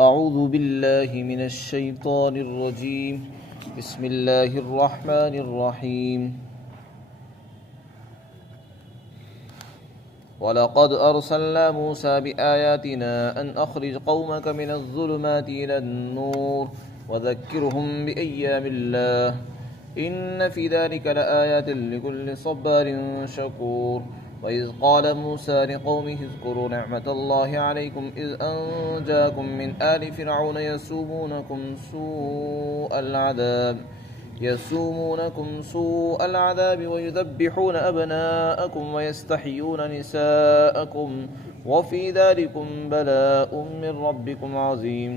اعوذ باللہ من الشیطان الرجیم بسم اللہ الرحمن الرحیم وَلَقَدْ أَرْسَلْنَا مُوسَى بِآيَاتِنَا أَنْ أَخْرِجْ قَوْمَكَ مِنَ الظُّلُمَاتِ إِلَى النُّورِ وَذَكِّرْهُمْ بِأَيَّامِ اللَّهِ إِنَّ فِي ذَلِكَ لَآيَاتٍ لِكُلِّ صَبَّارٍ شَكُورٍ وَإِذْ قَالَ مُوسَى لِقَوْمِهِ اذْكُرُوا نِعْمَةَ اللَّهِ عَلَيْكُمْ إِذْ أَنْجَاكُمْ مِنْ آلِ فِرْعَوْنَ يسومونكم سوء العذاب ويذبحون أبناءكم ويستحيون نساءكم وفي ذلكم بلاء من ربكم عظيم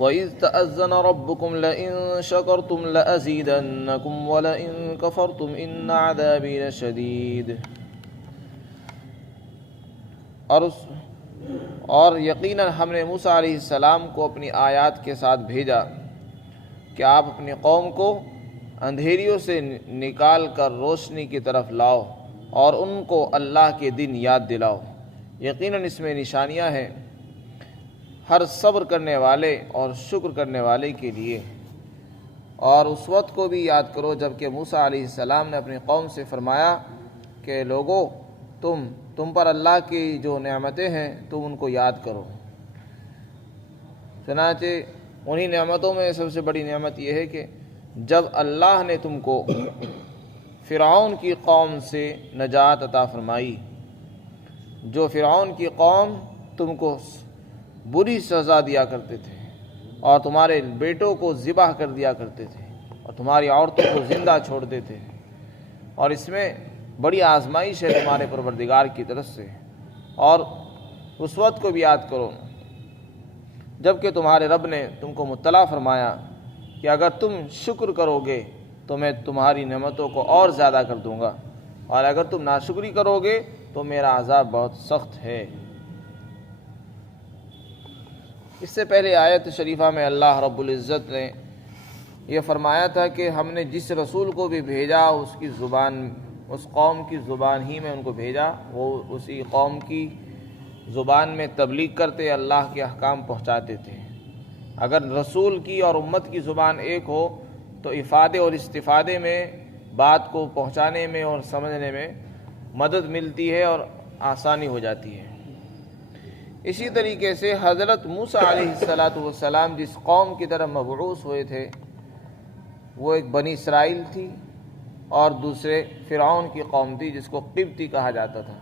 وإذ تأذن ربكم لئن شكرتم لأزيدنكم ولئن كفرتم إن عذابي لشديد اور یقیناً ہم نے موسیٰ علیہ السلام کو اپنی آیات کے ساتھ بھیجا کہ آپ اپنی قوم کو اندھیریوں سے نکال کر روشنی کی طرف لاؤ اور ان کو اللہ کے دن یاد دلاؤ۔ یقیناً اس میں نشانیاں ہیں ہر صبر کرنے والے اور شکر کرنے والے کے لیے۔ اور اس وقت کو بھی یاد کرو جب کہ موسیٰ علیہ السلام نے اپنی قوم سے فرمایا کہ لوگو تم پر اللہ کی جو نعمتیں ہیں تم ان کو یاد کرو۔ چنانچہ انہی نعمتوں میں سب سے بڑی نعمت یہ ہے کہ جب اللہ نے تم کو فرعون کی قوم سے نجات عطا فرمائی، جو فرعون کی قوم تم کو بری سزا دیا کرتے تھے اور تمہارے بیٹوں کو ذبح کر دیا کرتے تھے اور تمہاری عورتوں کو زندہ چھوڑتے تھے، اور اس میں بڑی آزمائش ہے تمہارے پروردگار کی طرف سے۔ اور اس وقت کو بھی یاد کرو جب کہ تمہارے رب نے تم کو مطلع فرمایا کہ اگر تم شکر کرو گے تو میں تمہاری نعمتوں کو اور زیادہ کر دوں گا، اور اگر تم ناشکری کرو گے تو میرا عذاب بہت سخت ہے۔ اس سے پہلے آیت شریفہ میں اللہ رب العزت نے یہ فرمایا تھا کہ ہم نے جس رسول کو بھی بھیجا اس قوم کی زبان ہی میں ان کو بھیجا، وہ اسی قوم کی زبان میں تبلیغ کرتے، اللہ کے احکام پہنچاتے تھے۔ اگر رسول کی اور امت کی زبان ایک ہو تو افادے اور استفادے میں، بات کو پہنچانے میں اور سمجھنے میں مدد ملتی ہے اور آسانی ہو جاتی ہے۔ اسی طریقے سے حضرت موسیٰ علیہ السلام جس قوم کی طرف مبعوث ہوئے تھے وہ ایک بنی اسرائیل تھی، اور دوسرے فرعون کی قوم تھی جس کو قبطی کہا جاتا تھا۔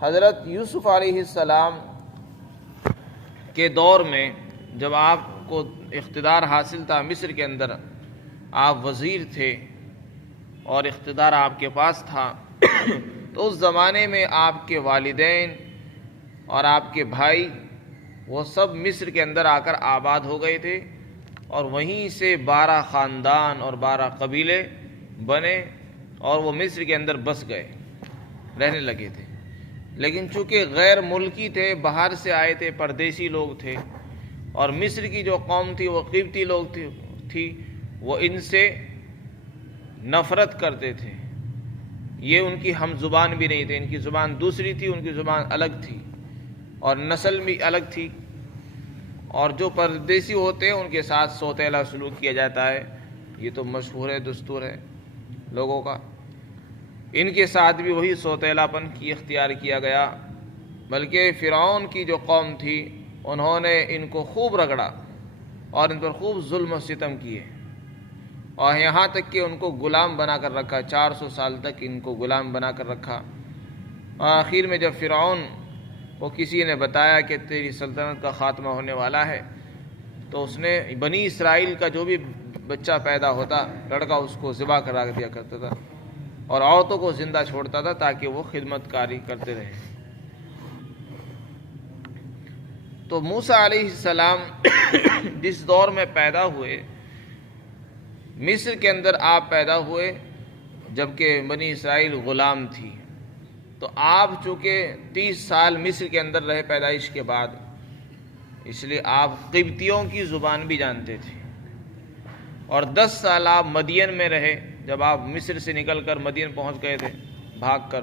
حضرت یوسف علیہ السلام کے دور میں جب آپ کو اقتدار حاصل تھا، مصر کے اندر آپ وزیر تھے اور اقتدار آپ کے پاس تھا، تو اس زمانے میں آپ کے والدین اور آپ کے بھائی وہ سب مصر کے اندر آ کر آباد ہو گئے تھے، اور وہیں سے 12 خاندان اور 12 قبیلے بنے اور وہ مصر کے اندر بس گئے، رہنے لگے تھے۔ لیکن چونکہ غیر ملکی تھے، باہر سے آئے تھے، پردیسی لوگ تھے، اور مصر کی جو قوم تھی وہ قبطی لوگ تھی، وہ ان سے نفرت کرتے تھے۔ یہ ان کی ہم زبان بھی نہیں تھے، ان کی زبان دوسری تھی، ان کی زبان الگ تھی اور نسل بھی الگ تھی، اور جو پردیسی ہوتے ہیں ان کے ساتھ سوتیلا سلوک کیا جاتا ہے، یہ تو مشہور ہے، دستور ہے لوگوں کا۔ ان کے ساتھ بھی وہی سوتیلا پن کی اختیار کیا گیا، بلکہ فرعون کی جو قوم تھی انہوں نے ان کو خوب رگڑا اور ان پر خوب ظلم و ستم کیے، اور یہاں تک کہ ان کو غلام بنا کر رکھا، 400 سال تک ان کو غلام بنا کر رکھا۔ اور آخر میں جب فرعون کو کسی نے بتایا کہ تیری سلطنت کا خاتمہ ہونے والا ہے، تو اس نے بنی اسرائیل کا جو بھی بچہ پیدا ہوتا لڑکا اس کو ذبح کرا دیا کرتا تھا، اور عورتوں کو زندہ چھوڑتا تھا تاکہ وہ خدمت کاری کرتے رہے۔ تو موسیٰ علیہ السلام جس دور میں پیدا ہوئے، مصر کے اندر آپ پیدا ہوئے جبکہ بنی اسرائیل غلام تھی، تو آپ چونکہ 30 سال مصر کے اندر رہے پیدائش کے بعد، اس لیے آپ قبطیوں کی زبان بھی جانتے تھے، اور 10 سال آپ مدین میں رہے۔ جب آپ مصر سے نکل کر مدین پہنچ گئے تھے بھاگ کر،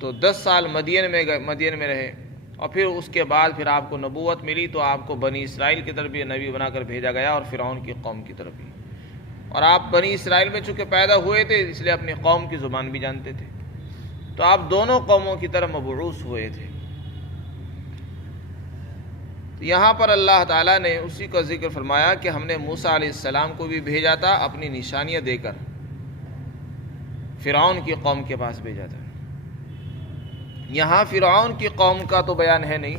تو 10 سال مدین میں رہے، اور پھر اس کے بعد پھر آپ کو نبوت ملی تو آپ کو بنی اسرائیل کی طرف بھی نبی بنا کر بھیجا گیا اور فرعون کی قوم کی طرف بھی. اور آپ بنی اسرائیل میں چونکہ پیدا ہوئے تھے اس لیے اپنی قوم کی زبان بھی جانتے تھے، تو آپ دونوں قوموں کی طرف مبعوث ہوئے تھے. تو یہاں پر اللہ تعالیٰ نے اسی کا ذکر فرمایا کہ ہم نے موسیٰ علیہ السلام کو بھی بھیجا تھا، اپنی نشانیاں دے کر فرعون کی قوم کے پاس بھیجا تھا. یہاں فرعون کی قوم کا تو بیان ہے نہیں،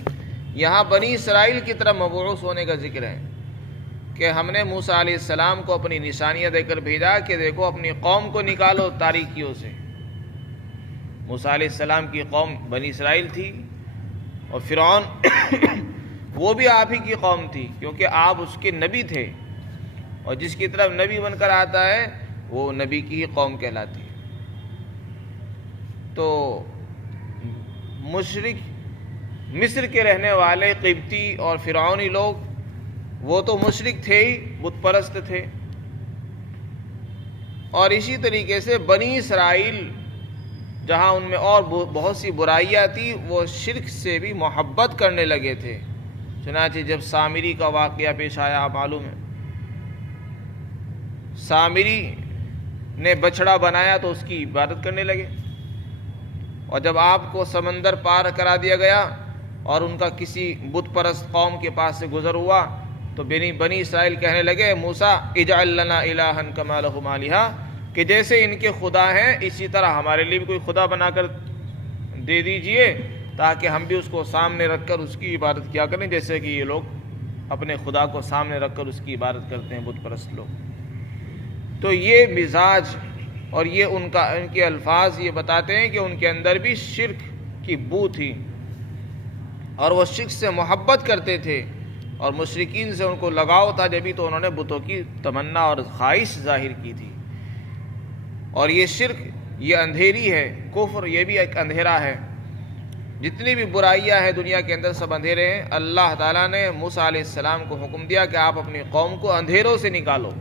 یہاں بنی اسرائیل کی طرف مبعوث ہونے کا ذکر ہے کہ ہم نے موسیٰ علیہ السلام کو اپنی نشانیاں دے کر بھیجا کہ دیکھو اپنی قوم کو نکالو تاریکیوں سے. موسیٰ علیہ السلام کی قوم بنی اسرائیل تھی اور فرعون وہ بھی آپ ہی کی قوم تھی، کیونکہ آپ اس کے نبی تھے اور جس کی طرف نبی بن کر آتا ہے وہ نبی کی ہی قوم کہلاتی ہے. تو مشرک مصر کے رہنے والے قبطی اور فرعونی لوگ وہ تو مشرک تھے ہی، بت پرست تھے، اور اسی طریقے سے بنی اسرائیل جہاں ان میں اور بہت سی برائیاں تھی وہ شرک سے بھی محبت کرنے لگے تھے. چنانچہ جب سامری کا واقعہ پیش آیا، آپ معلوم ہے سامری نے بچڑا بنایا تو اس کی عبادت کرنے لگے، اور جب آپ کو سمندر پار کرا دیا گیا اور ان کا کسی بت پرست قوم کے پاس سے گزر ہوا تو بنی اسرائیل کہنے لگے موسیٰ اجعل لنا الہا کما لہم آلہہ، کہ جیسے ان کے خدا ہیں اسی طرح ہمارے لیے بھی کوئی خدا بنا کر دے دیجئے تاکہ ہم بھی اس کو سامنے رکھ کر اس کی عبادت کیا کریں، جیسے کہ یہ لوگ اپنے خدا کو سامنے رکھ کر اس کی عبادت کرتے ہیں بت پرست لوگ. تو یہ مزاج اور یہ ان کے الفاظ یہ بتاتے ہیں کہ ان کے اندر بھی شرک کی بو تھی اور وہ شرک سے محبت کرتے تھے اور مشرکین سے ان کو لگاؤ تھا، جبھی تو انہوں نے بتوں کی تمنا اور خواہش ظاہر کی تھی. اور یہ شرک یہ اندھیری ہے، کفر یہ بھی ایک اندھیرا ہے. جتنی بھی برائیاں ہیں دنیا کے اندر سب اندھیرے ہیں. اللہ تعالیٰ نے موسیٰ علیہ السلام کو حکم دیا کہ آپ اپنی قوم کو اندھیروں سے نکالو.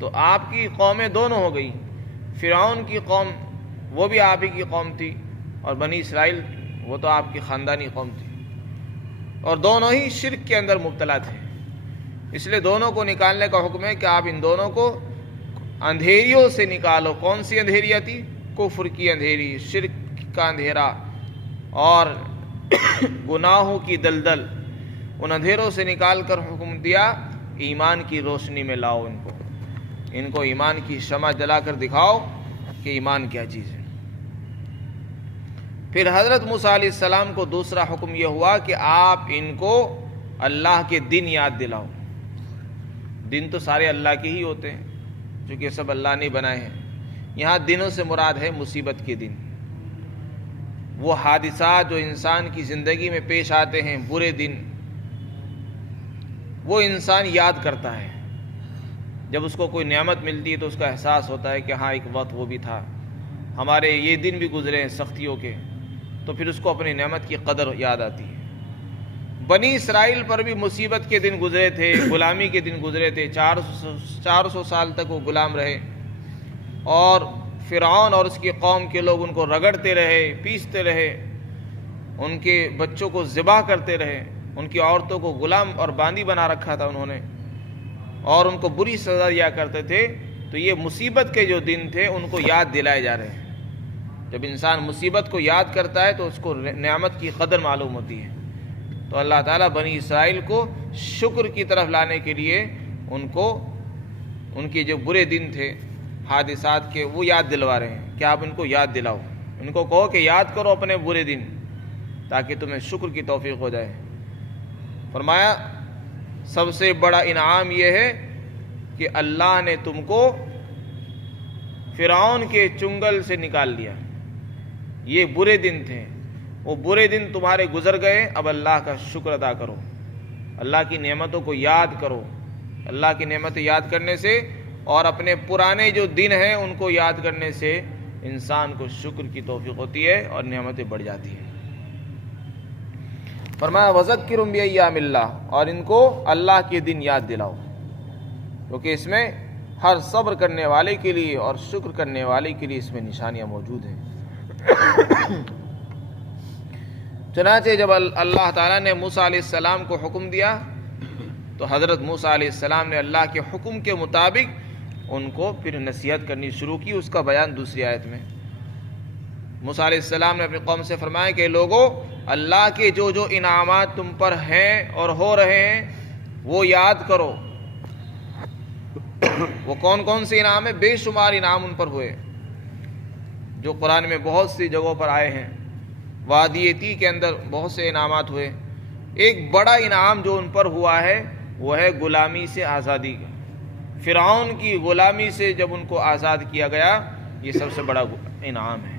تو آپ کی قومیں دونوں ہو گئی، فرعون کی قوم وہ بھی آپ ہی کی قوم تھی اور بنی اسرائیل وہ تو آپ کی خاندانی قوم تھی، اور دونوں ہی شرک کے اندر مبتلا تھے. اس لیے دونوں کو نکالنے کا حکم ہے کہ آپ ان دونوں کو اندھیریوں سے نکالو. کون سی اندھیریاں تھی؟ کفر کی اندھیری، شرک کا اندھیرا اور گناہوں کی دلدل. ان اندھیروں سے نکال کر حکم دیا ایمان کی روشنی میں لاؤ ان کو ایمان کی شمع جلا کر دکھاؤ کہ ایمان کیا چیز ہے. پھر حضرت موسیٰ علیہ السلام کو دوسرا حکم یہ ہوا کہ آپ ان کو اللہ کے دن یاد دلاؤ. دن تو سارے اللہ کے ہی ہوتے ہیں چونکہ سب اللہ نے بنائے ہیں. یہاں دنوں سے مراد ہے مصیبت کے دن، وہ حادثات جو انسان کی زندگی میں پیش آتے ہیں، برے دن، وہ انسان یاد کرتا ہے. جب اس کو کوئی نعمت ملتی ہے تو اس کا احساس ہوتا ہے کہ ہاں ایک وقت وہ بھی تھا، ہمارے یہ دن بھی گزرے ہیں سختیوں کے، تو پھر اس کو اپنی نعمت کی قدر یاد آتی ہے. بنی اسرائیل پر بھی مصیبت کے دن گزرے تھے، غلامی کے دن گزرے تھے. 400 سال تک وہ غلام رہے اور فرعون اور اس کی قوم کے لوگ ان کو رگڑتے رہے، پیستے رہے، ان کے بچوں کو ذبح کرتے رہے، ان کی عورتوں کو غلام اور باندی بنا رکھا تھا انہوں نے، اور ان کو بری سزا دیا کرتے تھے. تو یہ مصیبت کے جو دن تھے ان کو یاد دلائے جا رہے ہیں. جب انسان مصیبت کو یاد کرتا ہے تو اس کو نعمت کی قدر معلوم ہوتی ہے. تو اللہ تعالیٰ بنی اسرائیل کو شکر کی طرف لانے کے لیے ان کے جو برے دن تھے حادثات کے وہ یاد دلوا رہے ہیں کہ آپ ان کو یاد دلاؤ. ان کو کہو کہ یاد کرو اپنے برے دن تاکہ تمہیں شکر کی توفیق ہو جائے. فرمایا سب سے بڑا انعام یہ ہے کہ اللہ نے تم کو فرعون کے چنگل سے نکال لیا. یہ برے دن تھے، وہ برے دن تمہارے گزر گئے. اب اللہ کا شکر ادا کرو، اللہ کی نعمتوں کو یاد کرو. اللہ کی نعمتیں یاد کرنے سے اور اپنے پرانے جو دن ہیں ان کو یاد کرنے سے انسان کو شکر کی توفیق ہوتی ہے اور نعمتیں بڑھ جاتی ہیں. فرمایا وَذَكِّرْهُمْ بِأَيَّامِ اللَّهِ، اور ان کو اللہ کے دن یاد دلاؤ، کیونکہ اس میں ہر صبر کرنے والے کے لیے اور شکر کرنے والے کے لیے اس میں نشانیاں موجود ہیں. چنانچہ جب اللہ تعالیٰ نے موسیٰ علیہ السلام کو حکم دیا تو حضرت موسیٰ علیہ السلام نے اللہ کے حکم کے مطابق ان کو پھر نصیحت کرنی شروع کی. اس کا بیان دوسری آیت میں. موسیٰ علیہ السلام نے اپنی قوم سے فرمایا کہ لوگو، اللہ کے جو جو انعامات تم پر ہیں اور ہو رہے ہیں وہ یاد کرو. وہ کون کون سے انعام ہیں؟ بے شمار انعام ان پر ہوئے جو قرآن میں بہت سی جگہوں پر آئے ہیں. وادی تی کے اندر بہت سے انعامات ہوئے. ایک بڑا انعام جو ان پر ہوا ہے وہ ہے غلامی سے آزادی کا. فرعون کی غلامی سے جب ان کو آزاد کیا گیا، یہ سب سے بڑا انعام ہے.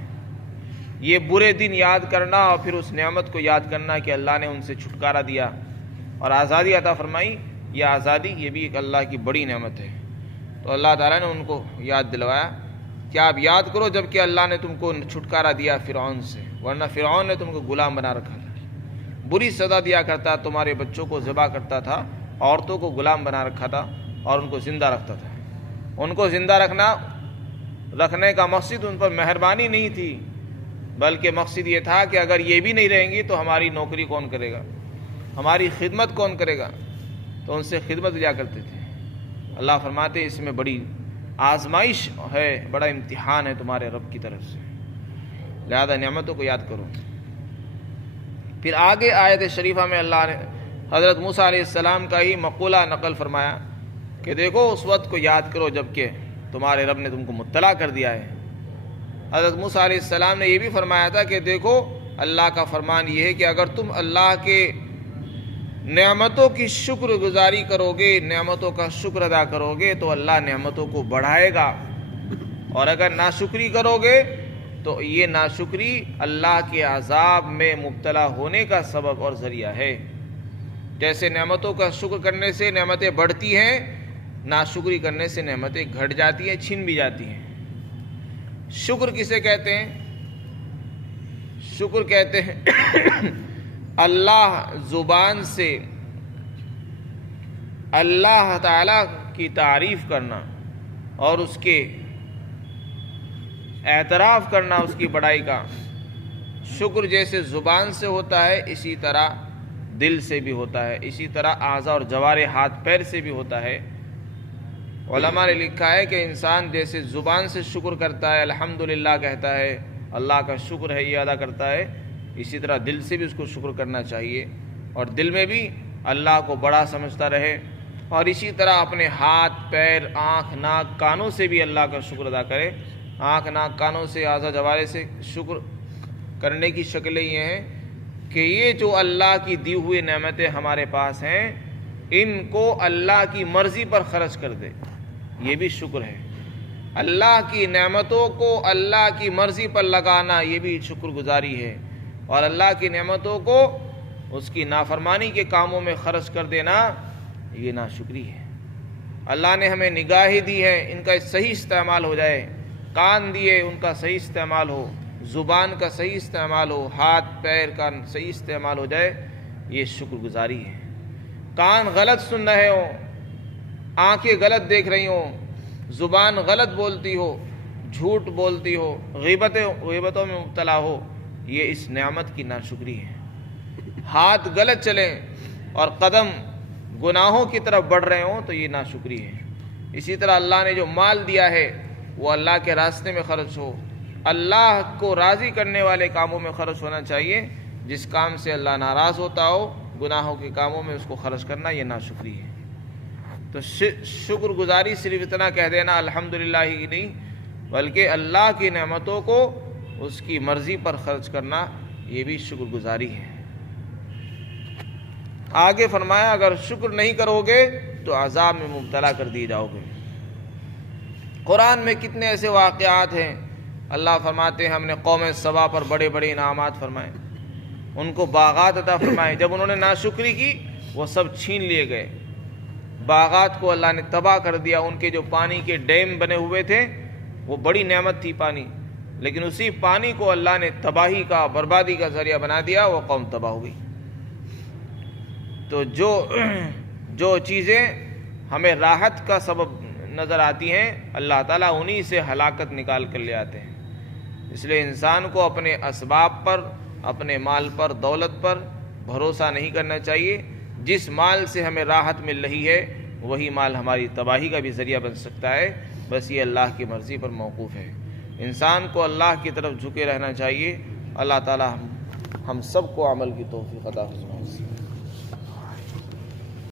یہ برے دن یاد کرنا اور پھر اس نعمت کو یاد کرنا کہ اللہ نے ان سے چھٹکارا دیا اور آزادی عطا فرمائی. یہ آزادی یہ بھی ایک اللہ کی بڑی نعمت ہے. تو اللہ تعالیٰ نے ان کو یاد دلوایا کہ آپ یاد کرو جب کہ اللہ نے تم کو چھٹکارا دیا فرعون سے، ورنہ فرعون نے تم کو غلام بنا رکھا تھا، بری سزا دیا کرتا، تمہارے بچوں کو ذبح کرتا تھا، عورتوں کو غلام بنا رکھا تھا اور ان کو زندہ رکھتا تھا. ان کو زندہ رکھنے کا مقصد ان پر مہربانی نہیں تھی، بلکہ مقصد یہ تھا کہ اگر یہ بھی نہیں رہیں گی تو ہماری نوکری کون کرے گا، ہماری خدمت کون کرے گا. تو ان سے خدمت لیا کرتے تھے. اللہ فرماتے اس میں بڑی آزمائش ہے، بڑا امتحان ہے تمہارے رب کی طرف سے، لہذا نعمتوں کو یاد کرو. پھر آگے آیت شریفہ میں اللہ نے حضرت موسیٰ علیہ السلام کا ہی مقولہ نقل فرمایا کہ دیکھو اس وقت کو یاد کرو جب کہ تمہارے رب نے تم کو مطلع کر دیا ہے. حضرت موسیٰ علیہ السلام نے یہ بھی فرمایا تھا کہ دیکھو اللہ کا فرمان یہ ہے کہ اگر تم اللہ کے نعمتوں کی شکر گزاری کرو گے، نعمتوں کا شکر ادا کرو گے تو اللہ نعمتوں کو بڑھائے گا، اور اگر ناشکری کرو گے تو یہ ناشکری اللہ کے عذاب میں مبتلا ہونے کا سبب اور ذریعہ ہے. جیسے نعمتوں کا شکر کرنے سے نعمتیں بڑھتی ہیں، ناشکری کرنے سے نعمتیں گھٹ جاتی ہیں، چھن بھی جاتی ہیں. شکر کسے کہتے ہیں؟ شکر کہتے ہیں اللہ زبان سے اللہ تعالیٰ کی تعریف کرنا اور اس کے اعتراف کرنا اس کی بڑائی کا. شکر جیسے زبان سے ہوتا ہے اسی طرح دل سے بھی ہوتا ہے، اسی طرح اعضاء اور جوارح ہاتھ پیر سے بھی ہوتا ہے. علماء نے لکھا ہے کہ انسان جیسے زبان سے شکر کرتا ہے، الحمدللہ کہتا ہے، اللہ کا شکر ہے یہ ادا کرتا ہے، اسی طرح دل سے بھی اس کو شکر کرنا چاہیے اور دل میں بھی اللہ کو بڑا سمجھتا رہے، اور اسی طرح اپنے ہاتھ پیر آنکھ ناک کانوں سے بھی اللہ کا شکر ادا کرے. آنکھ ناک کانوں سے اعضاء جوارح سے شکر کرنے کی شکلیں یہ ہیں کہ یہ جو اللہ کی دی ہوئی نعمتیں ہمارے پاس ہیں ان کو اللہ کی مرضی پر خرچ کر دے، یہ بھی شکر ہے. اللہ کی نعمتوں کو اللہ کی مرضی پر لگانا یہ بھی شکر گزاری ہے، اور اللہ کی نعمتوں کو اس کی نافرمانی کے کاموں میں خرچ کر دینا یہ ناشکری ہے. اللہ نے ہمیں نگاہیں دی ہے، ان کا صحیح استعمال ہو جائے، کان دیے ان کا صحیح استعمال ہو، زبان کا صحیح استعمال ہو، ہاتھ پیر کا صحیح استعمال ہو جائے، یہ شکر گزاری ہے. کان غلط سن رہے ہوں، آنکھیں غلط دیکھ رہی ہوں، زبان غلط بولتی ہو، جھوٹ بولتی ہو، غیبتوں میں مبتلا ہو، یہ اس نعمت کی ناشکری ہے. ہاتھ غلط چلیں اور قدم گناہوں کی طرف بڑھ رہے ہوں تو یہ ناشکری ہے. اسی طرح اللہ نے جو مال دیا ہے وہ اللہ کے راستے میں خرچ ہو، اللہ کو راضی کرنے والے کاموں میں خرچ ہونا چاہیے. جس کام سے اللہ ناراض ہوتا ہو، گناہوں کے کاموں میں اس کو خرچ کرنا یہ ناشکری ہے. تو شکر گزاری صرف اتنا کہہ دینا الحمدللہ ہی نہیں، بلکہ اللہ کی نعمتوں کو اس کی مرضی پر خرچ کرنا یہ بھی شکر گزاری ہے. آگے فرمایا اگر شکر نہیں کرو گے تو عذاب میں مبتلا کر دیے جاؤ گے. قرآن میں کتنے ایسے واقعات ہیں. اللہ فرماتے ہیں ہم نے قوم سبا پر بڑے بڑے انعامات فرمائے، ان کو باغات عطا فرمائے، جب انہوں نے ناشکری کی وہ سب چھین لیے گئے. باغات کو اللہ نے تباہ کر دیا. ان کے جو پانی کے ڈیم بنے ہوئے تھے وہ بڑی نعمت تھی پانی، لیکن اسی پانی کو اللہ نے تباہی کا بربادی کا ذریعہ بنا دیا، وہ قوم تباہ ہو گئی. تو جو چیزیں ہمیں راحت کا سبب نظر آتی ہیں اللہ تعالیٰ انہی سے ہلاکت نکال کر لے آتے ہیں. اس لیے انسان کو اپنے اسباب پر اپنے مال پر، دولت پر بھروسہ نہیں کرنا چاہیے۔ جس مال سے ہمیں راحت مل رہی ہے وہی مال ہماری تباہی کا بھی ذریعہ بن سکتا ہے، بس یہ اللہ کی مرضی پر موقوف ہے۔ انسان کو اللہ کی طرف جھکے رہنا چاہیے۔ اللہ تعالی ہم سب کو عمل کی توفیق عطا فرمائے۔